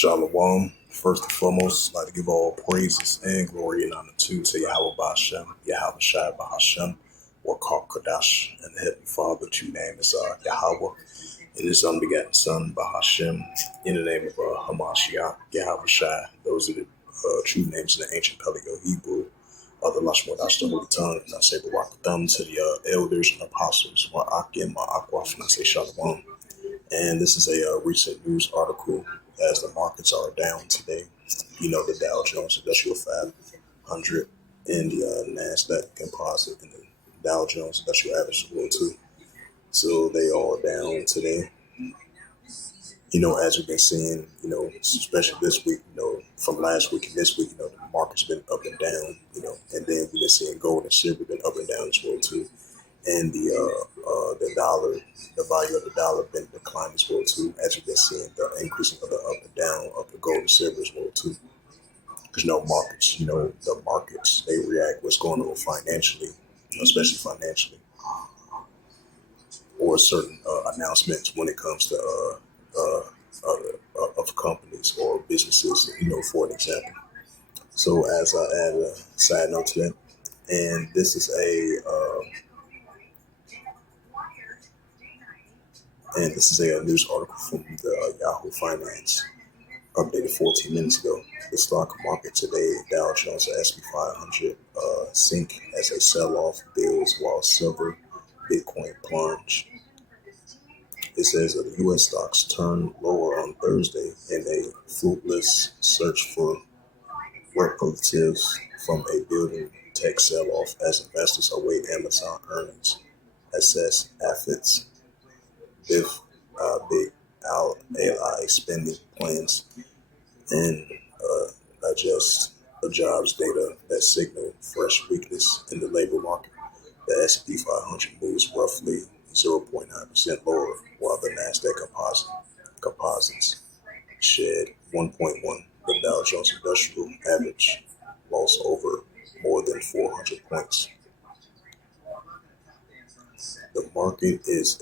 Shalom. First and foremost, I'd like to give all praises and glory and honor to Yahweh Ba'Shem, Yahweh Shai Ba'Hashem, Wakar Kadash, and the Heavenly Father, true name is Yahweh. It is unbegotten Son Ba'Hashem, in the name of Hamashiach, Yahweh Shai. Those are the true names in the ancient Paleo Hebrew, the Lashmodash, the Holy Tongue, and I say Barak Thumb to the elders and apostles, Wa'akim, Ma'akwaf, and I say Shalom. And this is a recent news article as the markets are down today. You know, the Dow Jones Industrial 500 and the Nasdaq Composite and the Dow Jones Industrial Average as well too. So they all down today. You know, as we've been seeing, you know, especially this week, you know, from last week and this week, you know, the market's been up and down, you know, and then we've been seeing gold and silver been up and down as well too. And the dollar, the value of the dollar been declining as well too, as you've been seeing the increasing of the up and down of the gold and silver as well too. Because the markets, they react what's going on financially, especially financially, or certain announcements when it comes to of companies or businesses, you know, for an example. So as I add a side note to that, and this is a news article from the Yahoo Finance, updated 14 minutes ago. The stock market today, Dow Jones and S&P 500 sink as a sell-off builds while silver, Bitcoin plunge. It says that the U.S. stocks turned lower on Thursday in a fruitless search for replacements from a building tech sell-off as investors await Amazon earnings, assess Affit's big AI spending plans, and digest the jobs data that signal fresh weakness in the labor market. The S&P 500 moves roughly 0.9% lower, while the Nasdaq composites shed 1.1. The Dow Jones Industrial Average lost over more than 400 points. The market is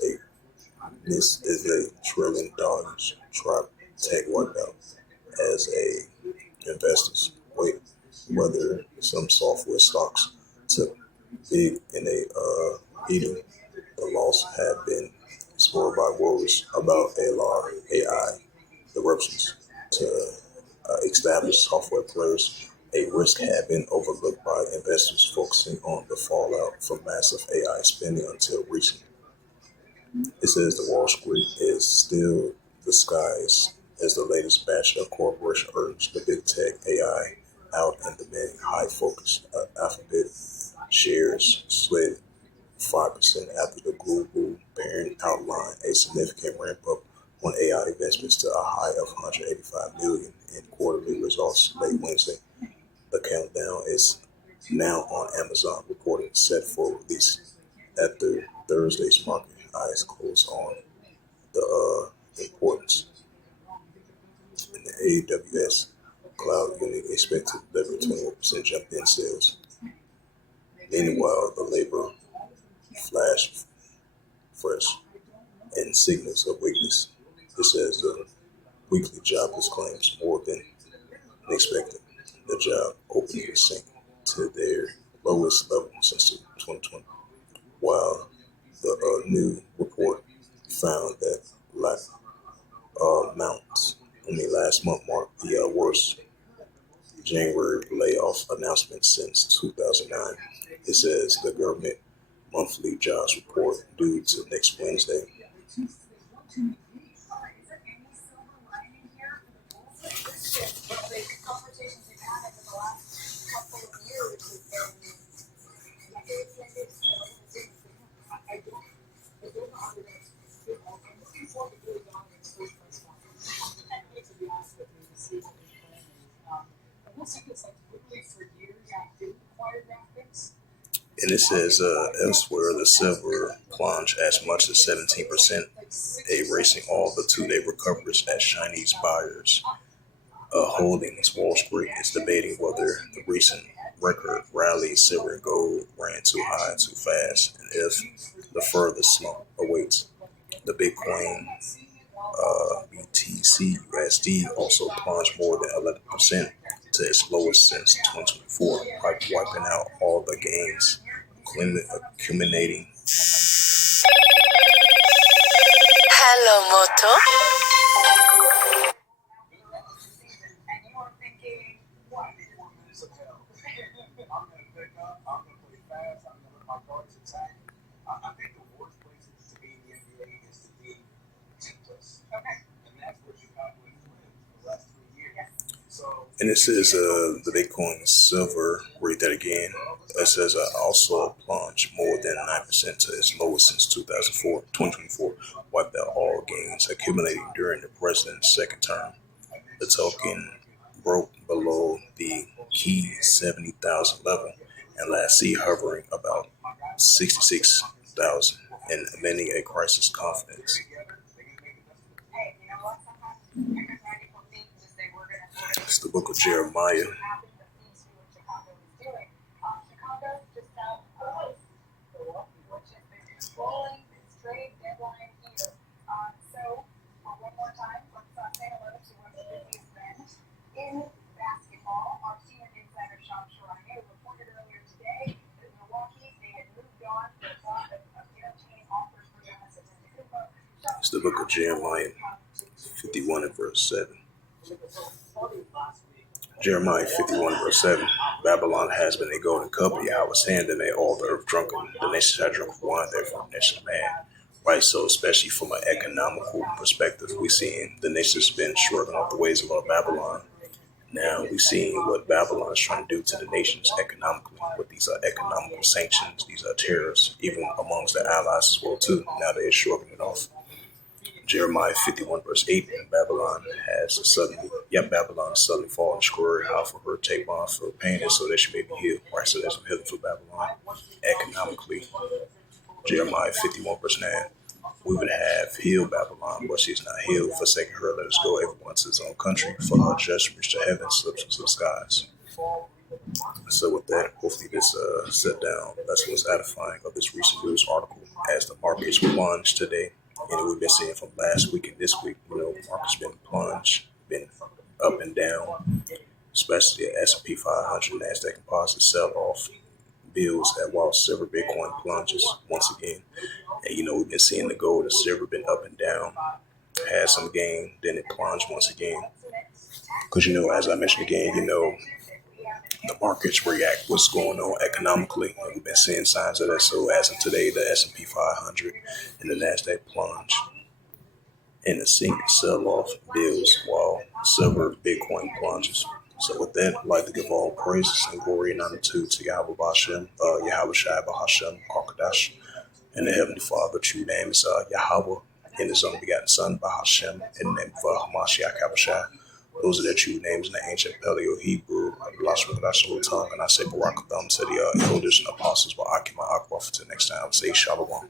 $1 trillion tech wipeout as investors wait whether some software stocks took big in a beating. The loss had been spurred by worries about AI disruptions to established software players. A risk had been overlooked by investors focusing on the fallout from massive AI spending until recently. It says the Wall Street is still disguised as the latest batch of corporation urged the big tech AI out and demanding high focus. Alphabet shares slid 5% after the global parent outlined a significant ramp up on AI investments to a high of 185 million in quarterly results late Wednesday. The countdown is now on Amazon, reporting set for release after Thursday's market eyes closed on the importance in the AWS cloud unit expected to deliver 21% jump in sales. Meanwhile, the labor flash fresh and signals of weakness. It says the weekly jobless claims more than expected. The job opening sank to their lowest level since 2020, while the new report found that last month marked the worst January layoff announcement since 2009. It says the government monthly jobs report due to next Wednesday. And it says elsewhere, the silver plunged as much as 17%, erasing all the two-day recoveries as Chinese buyers. Holdings Wall Street is debating whether the recent record rally silver and gold ran too high too fast, and if the further slump awaits. The Bitcoin BTC USD also plunged more than 11% to its lowest since 2024, wiping out all the gains, accumulating. Hello, Moto. And it says the Bitcoin silver, read that again. It says also plunged more than 9% to its lowest since 2024, wiped out all gains accumulated during the president's second term. The token broke below the key 70,000 level and last seen hovering about 66,000 and lending a crisis confidence. It's the book of Jeremiah. It's the book of Jeremiah 51 and verse 7. Jeremiah 51 verse 7. Babylon has been a golden cup, Yahweh's hand, and they all the earth drunken. The nations have drunk wine, therefore the nations mad. Right, so especially from an economical perspective, we seeing the nations been shrugging off the ways of Babylon. Now we seeing what Babylon is trying to do to the nations economically with these economical sanctions, these tariffs, even amongst the allies as well too. Now they're shrugging it off. Jeremiah 51 verse 8, and Babylon Babylon has suddenly fallen square. How for her take on for pain is so that she may be healed. Right, so there's some healing for Babylon economically. Jeremiah 51 verse 9. We would have healed Babylon, but she's not healed. Forsaking her, let us go everyone to his own country, for her judgment reach to heaven, slips into the skies. So with that, hopefully this set down. That's what's edifying of this recent news article as the markets plunged today. And we've been seeing from last week and this week, the market's been plunged, been up and down, especially the S&P 500, Nasdaq composite sell-off bills that while silver, Bitcoin plunges once again. And, we've been seeing the gold and silver been up and down, had some gain, then it plunged once again. Because, as I mentioned again, the markets react what's going on economically, and we've been seeing signs of that. So as of today, the S&P 500 and the Nasdaq plunge, and the sell-off bills, while silver, Bitcoin plunges. So with that, I'd like to give all praises and glory and honor to Yahweh Bashem, Yahweh Shai Bahashem, Arkadash, and the Heavenly Father. True name is Yahweh, and His only begotten Son, Bahashem, in the name of Hamashiach Habashai. Those are their true names in the ancient Paleo Hebrew, the tongue, and I say Barakatham to the elders and apostles, Ba'akim Akbar. Until next time, say Shalom.